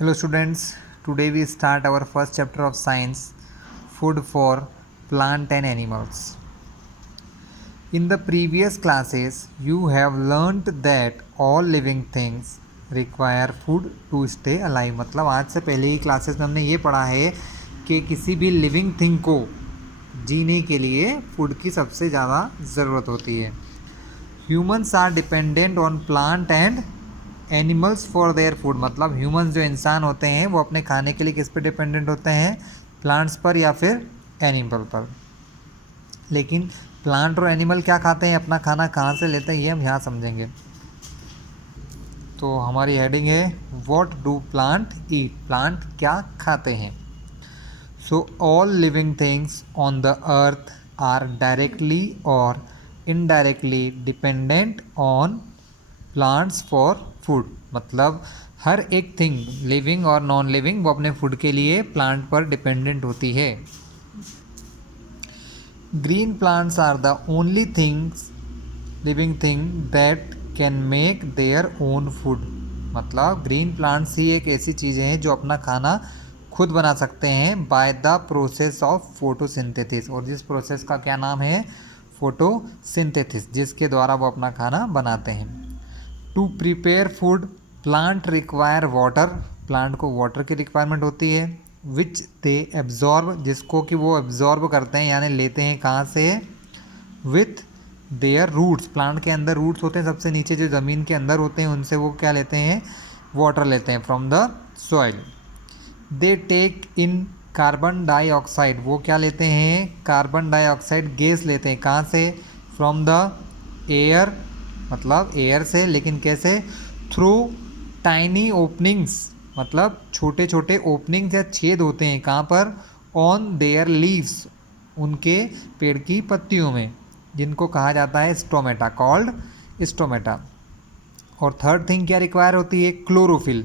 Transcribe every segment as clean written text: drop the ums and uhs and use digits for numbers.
Hello students, today we start our first chapter of science, food for plant and animals. In the previous classes, you have learnt that all living things require food to stay alive. मतलब आज से पहले ही classes में हमने ये पढ़ा है कि किसी भी लिविंग थिंग को जीने के लिए फूड की सबसे ज़्यादा ज़रूरत होती है. Humans are dependent on plant and animals for their food. मतलब ह्यूमन्स जो इंसान होते हैं वो अपने खाने के लिए किस पे डिपेंडेंट होते हैं? प्लांट्स पर या फिर एनिमल पर. लेकिन प्लांट और एनिमल क्या खाते हैं, अपना खाना कहाँ से लेते हैं, ये हम यहाँ समझेंगे. तो हमारी हेडिंग है what do plant eat. Plant क्या खाते हैं. So all living things on the earth are directly और indirectly dependent on plants for food. मतलब हर एक थिंग लिविंग और नॉन लिविंग वो अपने फूड के लिए प्लांट पर डिपेंडेंट होती है. Green plants are the only things living thing that can make their own food. मतलब ग्रीन प्लांट्स ही एक ऐसी चीज़ें हैं जो अपना खाना खुद बना सकते हैं by the process of photosynthesis. और जिस प्रोसेस का क्या नाम है? फोटोसिंथेसिस, जिसके द्वारा वो अपना खाना बनाते हैं. To prepare food plant require water. Plant को वाटर की रिक्वायरमेंट होती है. विच दे एब्जॉर्ब, जिसको कि वो एब्जॉर्ब करते हैं यानी लेते हैं कहाँ से? With their roots. प्लांट के अंदर रूट्स होते हैं, सबसे नीचे जो ज़मीन के अंदर होते हैं उनसे वो क्या लेते हैं? वाटर लेते हैं from the soil. They take in carbon dioxide. वो क्या लेते हैं? कार्बन डाइऑक्साइड गैस लेते हैं. कहाँ से? From the air. मतलब एयर से, लेकिन कैसे? Through tiny openings. मतलब छोटे छोटे ओपनिंग्स या छेद होते हैं. कहाँ पर? On their leaves. उनके पेड़ की पत्तियों में, जिनको कहा जाता है स्टोमेटा, कॉल्ड स्टोमेटा. और थर्ड थिंग क्या रिक्वायर होती है? Chlorophyll.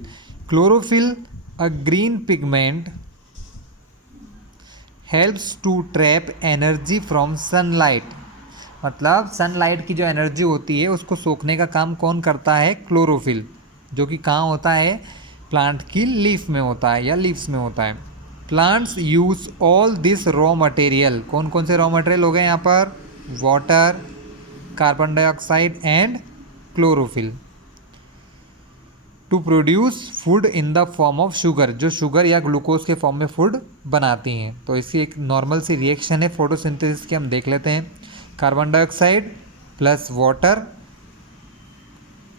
Chlorophyll a green pigment helps to trap energy from sunlight. मतलब सनलाइट की जो एनर्जी होती है उसको सोखने का काम कौन करता है? क्लोरोफिल, जो कि कहाँ होता है? प्लांट की लीफ में होता है या लीव्स में होता है. Plants use all this raw material. कौन कौन से रॉ मटेरियल हो गए यहाँ पर? Water, carbon dioxide and chlorophyll. To produce food in the form of sugar. जो शुगर या ग्लूकोज के फॉर्म में फूड बनाती हैं. तो इसकी एक नॉर्मल सी रिएक्शन है फोटोसिंथेसिस की, हम देख लेते हैं. Carbon dioxide plus water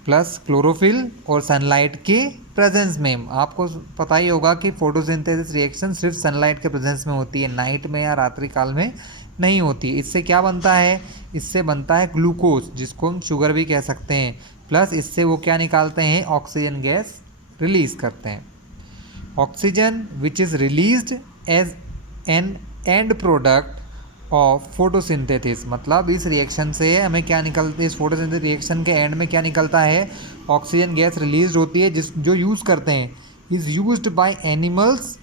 plus chlorophyll और सनलाइट के प्रेजेंस में. आपको पता ही होगा कि फोटोसिंथेसिस रिएक्शन सिर्फ सनलाइट के प्रेजेंस में होती है, नाइट में या रात्रि काल में नहीं होती. इससे क्या बनता है? इससे बनता है ग्लूकोज, जिसको हम शुगर भी कह सकते हैं. प्लस इससे वो क्या निकालते हैं? ऑक्सीजन गैस रिलीज करते हैं. Oxygen which is released as an end product of photosynthesis. मतलब इस रिएक्शन से हमें क्या निकलता है? इस फोटोसिंथेसिस रिएक्शन के एंड में क्या निकलता है? ऑक्सीजन गैस रिलीज होती है, जो यूज़ करते हैं. Is used by animals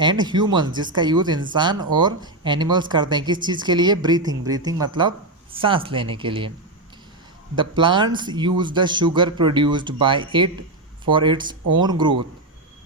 and humans. जिसका यूज़ इंसान और एनिमल्स करते हैं. किस चीज़ के लिए? ब्रीथिंग. ब्रीथिंग मतलब सांस लेने के लिए. The plants use the sugar produced by it for its own growth.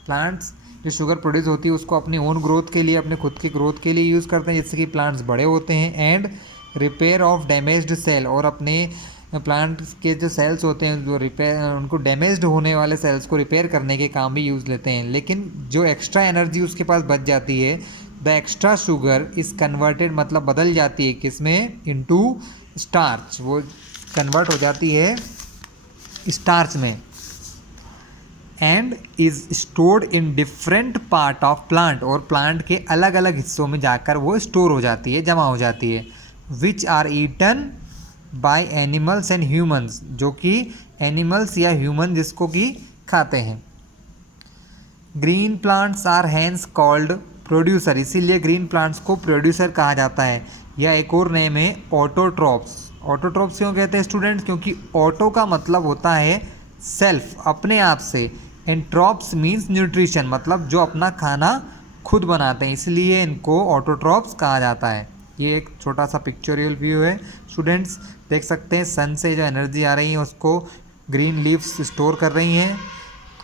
Plants जो शुगर प्रोड्यूस होती है उसको अपनी ओन ग्रोथ के लिए, अपने खुद की ग्रोथ के लिए यूज़ करते हैं, जिससे कि प्लांट्स बड़े होते हैं. And repair of damaged cell. और अपने प्लांट के जो सेल्स होते हैं जो रिपेयर, उनको डैमेज्ड होने वाले सेल्स को रिपेयर करने के काम भी यूज़ लेते हैं. लेकिन जो एक्स्ट्रा एनर्जी उसके पास बच जाती है, the extra sugar is converted. मतलब बदल जाती है किस में? Into starch. वो कन्वर्ट हो जाती है स्टार्च में. And is stored in different part of plant. और प्लांट के अलग अलग हिस्सों में जाकर वो स्टोर हो जाती है, जमा हो जाती है. Which are eaten by animals and humans. जो कि एनिमल्स या ह्यूमन जिसको कि खाते हैं. Green plants are hence called producer. इसीलिए ग्रीन प्लांट्स को प्रोड्यूसर कहा जाता है. या एक और नेम है ऑटोट्रॉप्स. ऑटोट्रॉप्स क्यों कहते हैं स्टूडेंट्स? क्योंकि ऑटो का मतलब होता है सेल्फ, अपने आप से. एंड ट्रॉप्स मीन्स न्यूट्रिशन, मतलब जो अपना खाना खुद बनाते हैं, इसलिए इनको ऑटोट्रॉप्स कहा जाता है. ये एक छोटा सा पिक्चोरियल व्यू है स्टूडेंट्स. देख सकते हैं सन से जो एनर्जी आ रही है उसको ग्रीन लीव्स स्टोर कर रही हैं.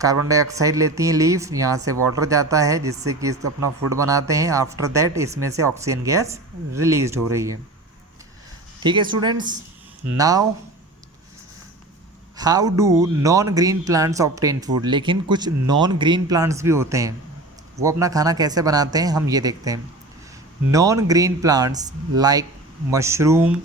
कार्बन डाइऑक्साइड लेती हैं लीफ, यहाँ से वाटर जाता है जिससे कि इसको अपना फूड बनाते हैं। आफ्टर दैट इसमें से ऑक्सीजन गैस रिलीज हो रही है। ठीक है students, now how do non green plants obtain food. लेकिन कुछ नॉन ग्रीन प्लांट्स भी होते हैं, वो अपना खाना कैसे बनाते हैं हम ये देखते हैं। Non green plants like mushroom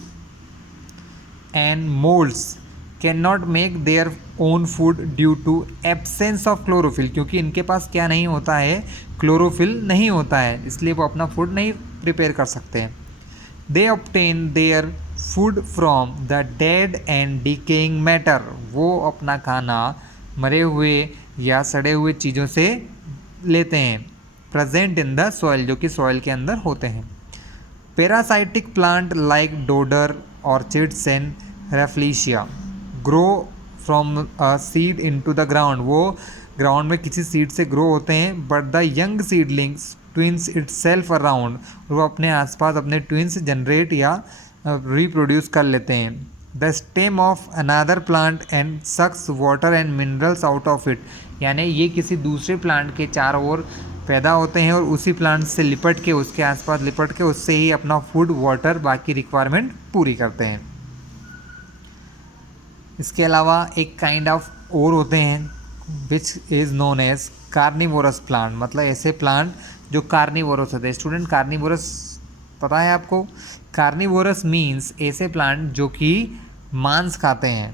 and moulds can not make their own food due to absence of chlorophyll, क्योंकि इनके पास क्या नहीं होता है, क्लोरोफिल नहीं होता है, इसलिए वो अपना फूड नहीं प्रिपेयर कर सकते हैं। They obtain their food from the dead and decaying matter, वो अपना खाना मरे हुए या सड़े हुए चीज़ों से लेते हैं। प्रेजेंट इन द सॉइल, जो कि सॉइल के अंदर होते हैं। Parasitic plant like dodder, orchids and rafflesia grow from a seed into the ground, वो ग्राउंड में किसी सीड से ग्रो होते हैं। But the young seedlings twines itself around, वो अपने आसपास अपने ट्विंस जनरेट या रिप्रोड्यूस कर लेते हैं। The stem of another plant and sucks water and minerals out of it, यानी ये किसी दूसरे प्लांट के चारों ओर पैदा होते हैं और उसी प्लांट से लिपट के, उसके आसपास लिपट के उससे ही अपना फूड, वाटर, बाकी रिक्वायरमेंट पूरी करते हैं। इसके अलावा एक काइंड ऑफ और होते हैं which is known as carnivorous plant, मतलब ऐसे प्लांट जो कार्निवोरस होते हैं। स्टूडेंट कार्निवोरस पता है आपको? कार्निवोरस मीन्स ऐसे प्लांट जो कि मांस खाते हैं,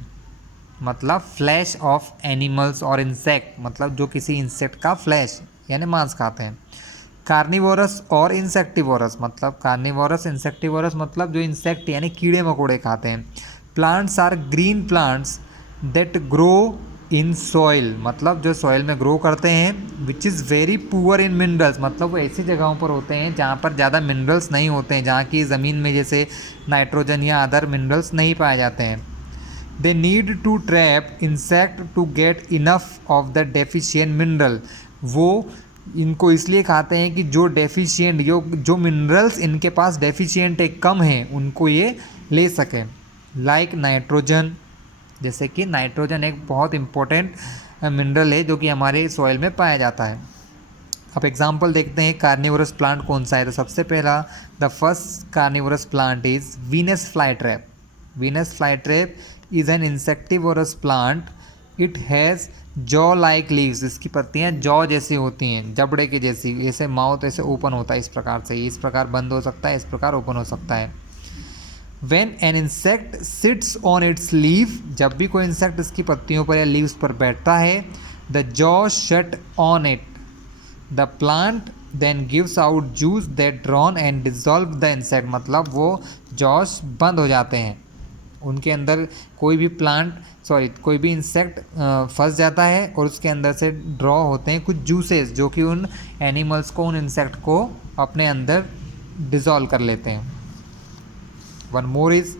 मतलब फ्लैश ऑफ एनिमल्स और इंसेक्ट, मतलब जो किसी इंसेक्ट का फ्लैश यानी मांस खाते हैं। कार्निवोरस और इंसेक्टिवोरस, मतलब कार्निवोरस इंसेक्टिवोरस मतलब जो इंसेक्ट यानी कीड़े मकोड़े खाते हैं। Plants are green plants that grow in soil, मतलब जो सॉइल में ग्रो करते हैं। Which is very poor in minerals, मतलब वो ऐसी जगहों पर होते हैं जहाँ पर ज़्यादा मिनरल्स नहीं होते हैं, जहाँ की ज़मीन में जैसे नाइट्रोजन या अदर मिनरल्स नहीं पाए जाते हैं। They need to trap insect to get enough of the deficient mineral, वो इनको इसलिए खाते हैं कि जो डेफिशिएंट, जो मिनरल्स इनके पास डेफिशिएंट है, कम हैं, उनको ये ले सकें। लाइक नाइट्रोजन, जैसे कि नाइट्रोजन एक बहुत इम्पोर्टेंट मिनरल है जो कि हमारे सॉइल में पाया जाता है। अब एग्जांपल देखते हैं कार्निवोरस प्लांट कौन सा है। तो सबसे पहला, the first carnivorous plant is Venus flytrap. Venus flytrap is an insectivorous plant. It has jaw like leaves, इसकी पत्तियाँ जॉ जैसी होती हैं, जबड़े की जैसी, ऐसे माउथ ऐसे ओपन होता है इस प्रकार से, इस प्रकार बंद हो सकता है, इस प्रकार ओपन हो सकता है। When an insect sits on its leaf, जब भी कोई इंसेक्ट इसकी पत्तियों पर या लीव्स पर बैठता है, the jaws shut on it. The plant then gives out juice that drawn and dissolve the insect, मतलब वो जॉस बंद हो जाते हैं, उनके अंदर कोई भी इंसेक्ट फंस जाता है और उसके अंदर से ड्रॉ होते हैं कुछ जूसेस जो कि उन एनिमल्स को, उन इंसेक्ट को अपने अंदर डिज़ोल्व कर लेते हैं। One more is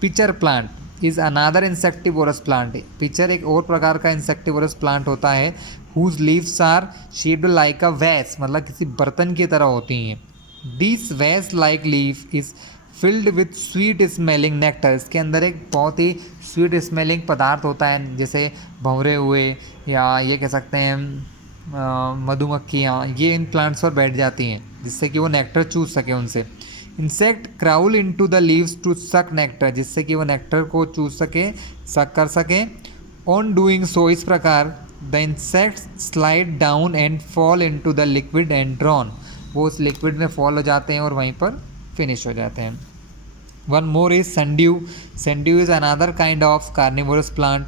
pitcher plant is another insectivorous plant. Pitcher एक और प्रकार का इंसेक्टिवोरस प्लांट होता है whose leaves are shaped like a vase, मतलब किसी बर्तन की तरह होती हैं। दिस वैस like leaf is filled with sweet smelling nectar, इसके अंदर एक बहुत ही स्वीट स्मेलिंग पदार्थ होता है, जैसे भंवरे हुए या ये कह सकते हैं मधुमक्खियाँ, ये इन प्लांट्स पर बैठ जाती हैं जिससे कि वो नेक्टर चूस सके उनसे। Insect crawl into the leaves to suck nectar, जिससे कि वो नेक्टर को चूस सके, सक कर सके। ऑन डूइंग सो, इस प्रकार the insects slide down and fall into the liquid and drawn, वो उस लिक्विड में फॉल हो जाते हैं और वहीं पर फिनिश हो जाते हैं। One more is sundew. Sundew is another kind of carnivorous plant,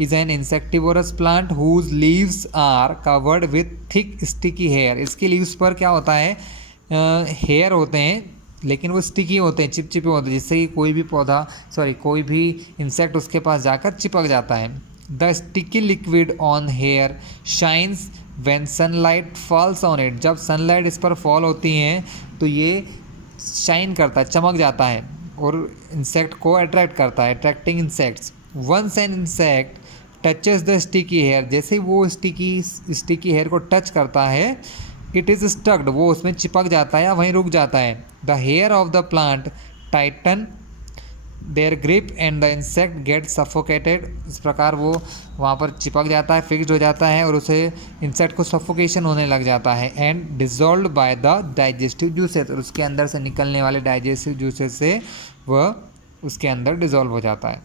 is an insectivorous plant whose leaves are covered with thick sticky hair. इसके लीव्स पर क्या होता है, हेयर होते हैं लेकिन वो स्टिकी होते हैं, चिपचिपे होते हैं, जिससे कि कोई भी इंसेक्ट उसके पास जाकर चिपक जाता है। The sticky liquid on hair shines when sunlight falls on it, जब सनलाइट इस पर फॉल होती हैं तो ये शाइन करता है, चमक जाता है और इंसेक्ट को अट्रैक्ट करता है, attracting insects. Once an insect touches the sticky hair, जैसे ही वो स्टिकी हेयर को टच करता है, इट इज़ स्टक्ड, वो उसमें चिपक जाता है या वहीं रुक जाता है। The hair of the plant tighten their grip and the insect get suffocated. इस प्रकार वो वहाँ पर चिपक जाता है, फिक्स्ड हो जाता है और उसे इंसेक्ट को सफोकेशन होने लग जाता है। And dissolve by the digestive juices, और उसके अंदर से निकलने वाले डाइजेस्टिव जूसेस से वह उसके अंदर डिजॉल्व हो जाता है।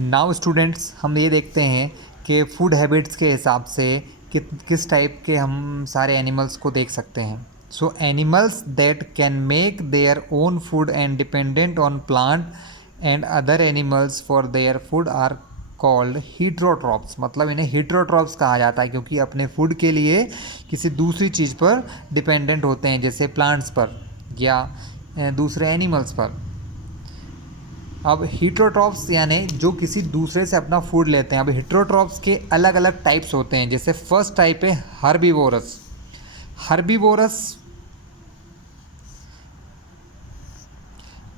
नाउ स्टूडेंट्स, हम ये देखते हैं कि फूड हैबिट्स के हिसाब से किस टाइप के हम सारे एनिमल्स को देख सकते हैं। So animals that can make their own food and dependent on plant and other animals for their food are called heterotrophs. मतलब इन्हें हीट्रोट्रॉप्स कहा जाता है क्योंकि अपने फूड के लिए किसी दूसरी चीज़ पर डिपेंडेंट होते हैं, जैसे प्लांट्स पर या दूसरे एनिमल्स पर। अब हीट्रोट्रॉप्स यानी जो किसी दूसरे से अपना फूड लेते हैं। अब हीट्रोट्रॉप्स के अलग अलग टाइप्स होते हैं। जैसे फर्स्ट टाइप है herbivorous. Herbivorous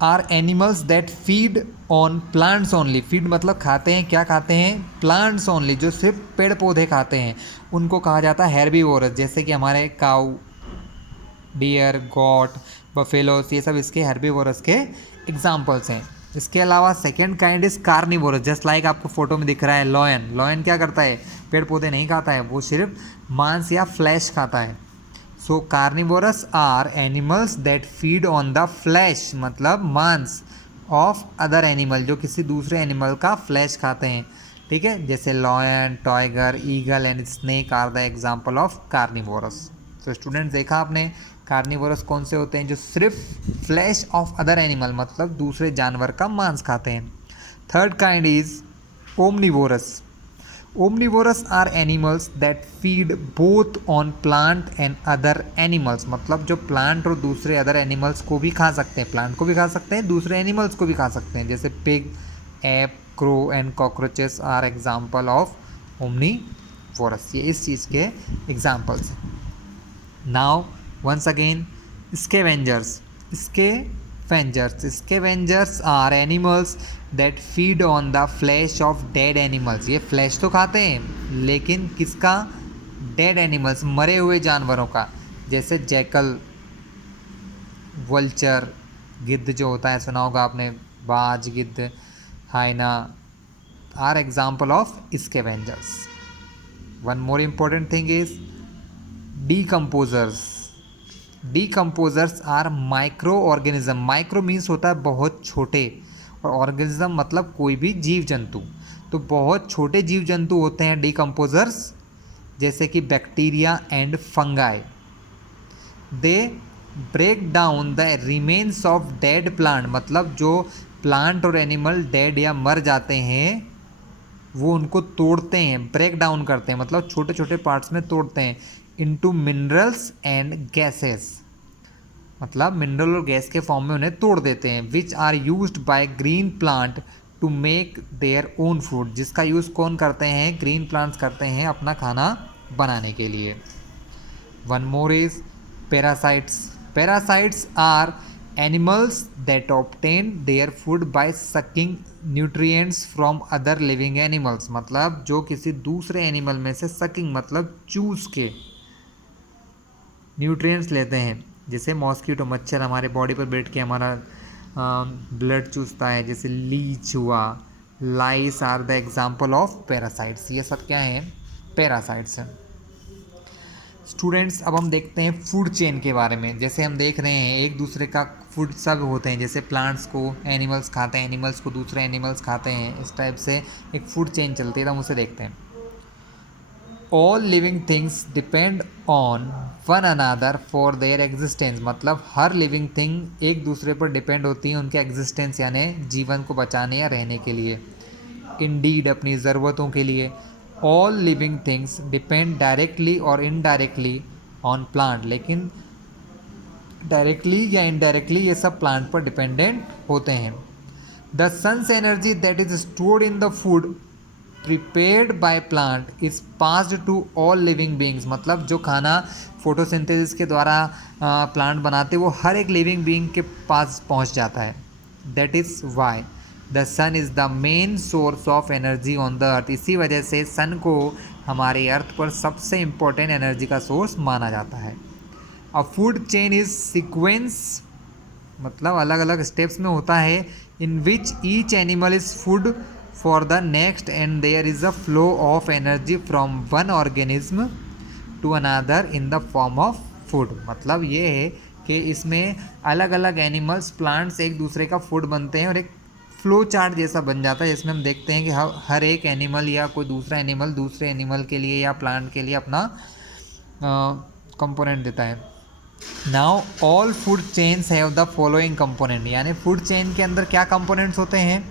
are animals that feed on plants only. Feed मतलब खाते हैं, क्या खाते हैं? प्लांट्स ओनली, जो सिर्फ पेड़ पौधे खाते हैं, उनको कहा जाता है हर्बीवोरस। जैसे कि हमारे काऊ, डियर, गॉट, बफेलोस, ये सब इसके हर्बीवोरस के एग्जाम्पल्स हैं। इसके अलावा second kind is carnivorous. Just like आपको फोटो में दिख रहा है लॉयन। लॉयन क्या करता है? पेड़ पौधे नहीं खाता है, वो सिर्फ मांस या फ्लैश खाता है। So carnivorous are animals that feed on the flesh, मतलब मांस ऑफ अदर एनिमल, जो किसी दूसरे एनिमल का फ्लैश खाते हैं। ठीक है, जैसे lion, tiger, eagle and snake are the example of carnivorous. तो स्टूडेंट्स, देखा आपने कार्निवोरस कौन से होते हैं? जो सिर्फ फ्लैश ऑफ अदर एनिमल, मतलब दूसरे जानवर का मांस खाते हैं। Third kind is omnivorous. Omnivorous are animals that feed both on plant and other animals, मतलब जो प्लांट और दूसरे अदर एनिमल्स को भी खा सकते हैं। प्लांट को भी खा सकते हैं, दूसरे एनिमल्स को भी खा सकते हैं। जैसे pig, ape, crow and cockroaches are example of omnivorous. ये इस चीज़ के एग्जाम्पल्स हैं। Now once again, scavengers. Scavengers are animals that feed on the flesh of dead animals. ये फ्लैश तो खाते हैं, लेकिन किसका? डेड एनिमल्स, मरे हुए जानवरों का। जैसे जैकल, वल्चर, गिद्ध जो होता है, सुना होगा आपने, बाज, गिद्ध, hyena are example of scavengers. One more important thing is decomposers. Decomposers are micro organism. Micro means होता है बहुत छोटे, और ऑर्गेनिज्म मतलब कोई भी जीव जंतु। तो बहुत छोटे जीव जंतु होते हैं डीकम्पोजर्स, जैसे कि bacteria and fungi. They break down the remains of dead plant, मतलब जो प्लांट और एनिमल डेड या मर जाते हैं वो उनको तोड़ते हैं, ब्रेक डाउन करते हैं, मतलब छोटे छोटे पार्ट्स में तोड़ते हैं। इनटू मिनरल्स एंड गैसेस, मतलब मिनरल और गैस के फॉर्म में उन्हें तोड़ देते हैं। Which are used by green plant to make their own food, जिसका यूज़ कौन करते हैं? ग्रीन प्लांट्स करते हैं अपना खाना बनाने के लिए। One more is parasites. Parasites are animals that obtain their food by sucking nutrients from other living animals, मतलब जो किसी दूसरे एनिमल में से सकिंग मतलब चूस के न्यूट्रिएंट्स लेते हैं। जैसे मॉस्किटो, मच्छर हमारे बॉडी पर बैठ के हमारा ब्लड चूसता है, जैसे लीच हुआ। Lice are the example of parasites. ये सब क्या हैं? पैरासाइट्स हैं। स्टूडेंट्स, अब हम देखते हैं फूड चेन के बारे में। जैसे हम देख रहे हैं एक दूसरे का फूड सब होते हैं, जैसे प्लांट्स को एनिमल्स खाते हैं, एनिमल्स को दूसरे एनिमल्स खाते हैं, इस टाइप से एक फूड चेन चलती है। तो हम उसे देखते हैं। All living things depend on one another for their existence, मतलब हर लिविंग थिंग एक दूसरे पर डिपेंड होती है उनके एग्जिस्टेंस यानी जीवन को बचाने या रहने के लिए। इंडीड, अपनी ज़रूरतों के लिए। All living things depend directly और इनडायरेक्टली ऑन प्लांट, लेकिन डायरेक्टली या इनडायरेक्टली ये सब प्लांट पर डिपेंडेंट होते हैं। The sun's energy that is stored in the food prepared by plant is passed to all living beings, मतलब जो खाना फोटोसिंथेसिस के द्वारा प्लांट बनाते वो हर एक लिविंग बींग के पास पहुंच जाता है। That is why the sun is the main source of energy on the earth. इसी वजह से सन को हमारे अर्थ पर सबसे इम्पोर्टेंट एनर्जी का सोर्स माना जाता है। अ फूड चेन इज सीक्वेंस, मतलब अलग अलग स्टेप्स में होता है in which each animal is food for the next and there is a flow of energy from one organism to another in the form of food। मतलब ये है कि इसमें अलग अलग एनिमल्स प्लांट्स एक दूसरे का फूड बनते हैं और एक फ्लो चार्ट जैसा बन जाता है, जिसमें हम देखते हैं कि हर एक एनिमल या कोई दूसरा एनिमल दूसरे एनिमल के लिए या प्लांट के लिए अपना कंपोनेंट देता है। Now all food chains have the following component, यानी फूड चेन के अंदर क्या कंपोनेंट्स होते हैं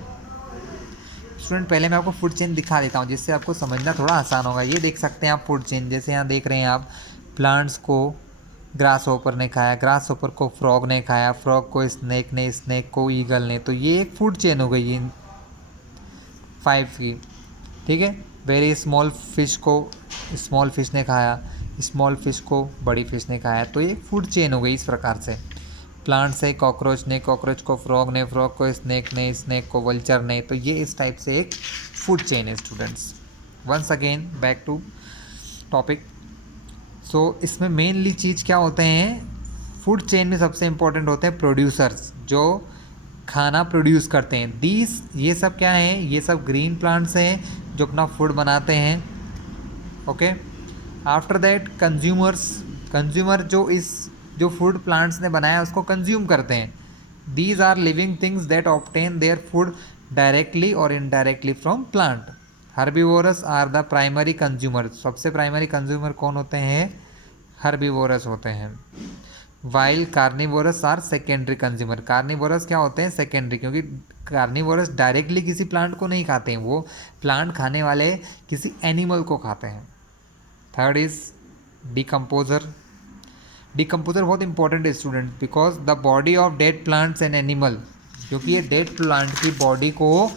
स्टूडेंट। पहले मैं आपको फूड चेन दिखा देता हूँ जिससे आपको समझना थोड़ा आसान होगा। ये देख सकते हैं आप फूड चेन, जैसे यहाँ देख रहे हैं आप, प्लांट्स को ग्रास होपर ने खाया, ग्रास होपर को फ्रॉग ने खाया, फ्रॉग को स्नेक ने, स्नेक को ईगल ने, तो ये एक फूड चेन हो गई इन 5 की, ठीक है। वेरी स्मॉल फिश को स्मॉल फिश ने खाया, स्मॉल फिश को बड़ी फिश ने खाया, तो ये फूड चेन हो गई इस प्रकार से। प्लांट से कॉकरोच ने, कॉकरोच को फ्रॉग ने, फ्रॉग को स्नेक ने, स्नेक को वल्चर ने, तो ये इस टाइप से एक फूड चेन है students. Once again back to topic. So इसमें मेनली चीज़ क्या होते हैं, फूड चेन में सबसे इम्पोर्टेंट होते हैं प्रोड्यूसर्स, जो खाना प्रोड्यूस करते हैं। दीज ये सब क्या हैं, ये सब ग्रीन प्लांट्स हैं जो अपना फूड बनाते हैं, okay. After that consumers, consumer जो फूड प्लांट्स ने बनाया उसको कंज्यूम करते हैं। These are living things that obtain their food directly और indirectly from plant. Herbivorous are the primary consumer, सबसे प्राइमरी कंज्यूमर कौन होते हैं, हर्बीवोरस होते हैं। While carnivorous are secondary consumer, carnivorous क्या होते हैं, सेकेंडरी, क्योंकि कार्निवोरस डायरेक्टली किसी प्लांट को नहीं खाते हैं, वो प्लांट खाने वाले किसी एनिमल को खाते हैं। Third is decomposer. डिकम्पोजर बहुत इंपॉर्टेंट है student, because the body of dead plants and animal, क्योंकि ये डेड प्लांट की बॉडी को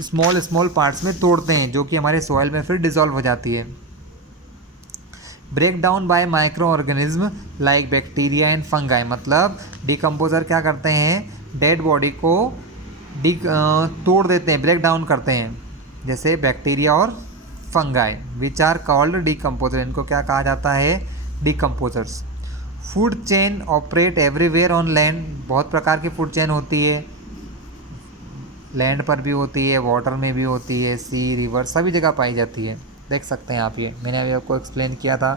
स्मॉल स्मॉल पार्ट्स में तोड़ते हैं जो कि हमारे सॉइल में फिर डिजॉल्व हो जाती है। Break down by micro organism like bacteria and fungi, मतलब डिकम्पोजर क्या करते हैं, डेड बॉडी को तोड़ देते हैं, ब्रेक डाउन करते हैं, जैसे बैक्टीरिया और fungi, which are called decomposer, इनको क्या कहा जाता है, decomposers. Food chain operate everywhere on land, बहुत प्रकार की फूड चेन होती है, लैंड पर भी होती है, वाटर में भी होती है, सी रिवर सभी जगह पाई जाती है। देख सकते हैं आप, ये मैंने अभी आपको एक्सप्लेन किया था,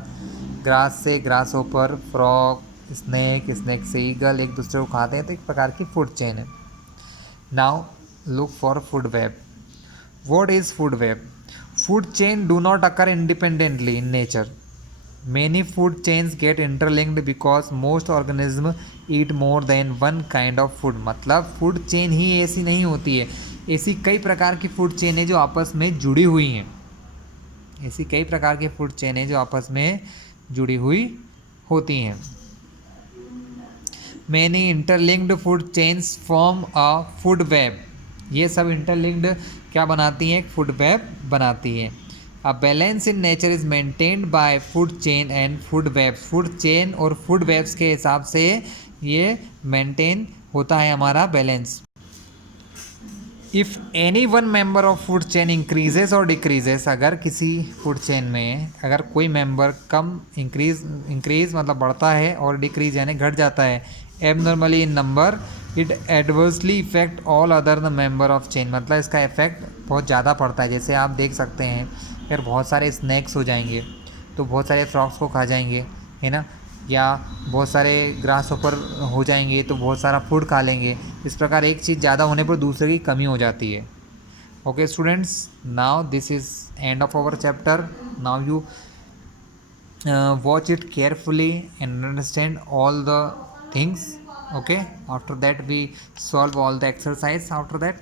ग्रास से grass hopper, frog, snake, snake से ईगल एक दूसरे को खाते हैं, तो एक प्रकार की फूड चेन है। Now look for food web. What is food web? Food chain do not occur independently in nature. Many food chains get interlinked because most organisms eat more than one kind of food। मतलब food chain ही ऐसी नहीं होती है, ऐसी कई प्रकार की food chain है जो आपस में जुड़ी हुई हैं, ऐसी कई प्रकार की फूड चेन है जो आपस में जुड़ी हुई होती हैं। Many interlinked food chains form a food web। ये सब इंटरलिंक्ड क्या बनाती हैं, एक फूड वेब बनाती है। A balance in nature is maintained by food chain and food webs। Food chain और फूड वेब्स के हिसाब से ये मेंटेन होता है हमारा balance. If any one member of food chain increases और डिक्रीजेस, अगर किसी फूड चेन में अगर कोई मेंबर कम इंक्रीज मतलब बढ़ता है और डिक्रीज यानी घट जाता है, abnormally in number, it adversely effect all other the member of chain, मतलब इसका इफेक्ट बहुत ज़्यादा पड़ता है। जैसे आप देख सकते हैं अगर बहुत सारे स्नैक्स हो जाएंगे तो बहुत सारे फ्रॉग्स को खा जाएंगे, है ना, या बहुत सारे ग्रास होपर हो जाएंगे तो बहुत सारा फूड खा लेंगे। इस प्रकार एक चीज़ ज़्यादा होने पर दूसरे की कमी हो जाती है। Okay students, now this is end of our chapter. Now you watch it carefully and understand all the things, okay। After that we solve all the exercise after that।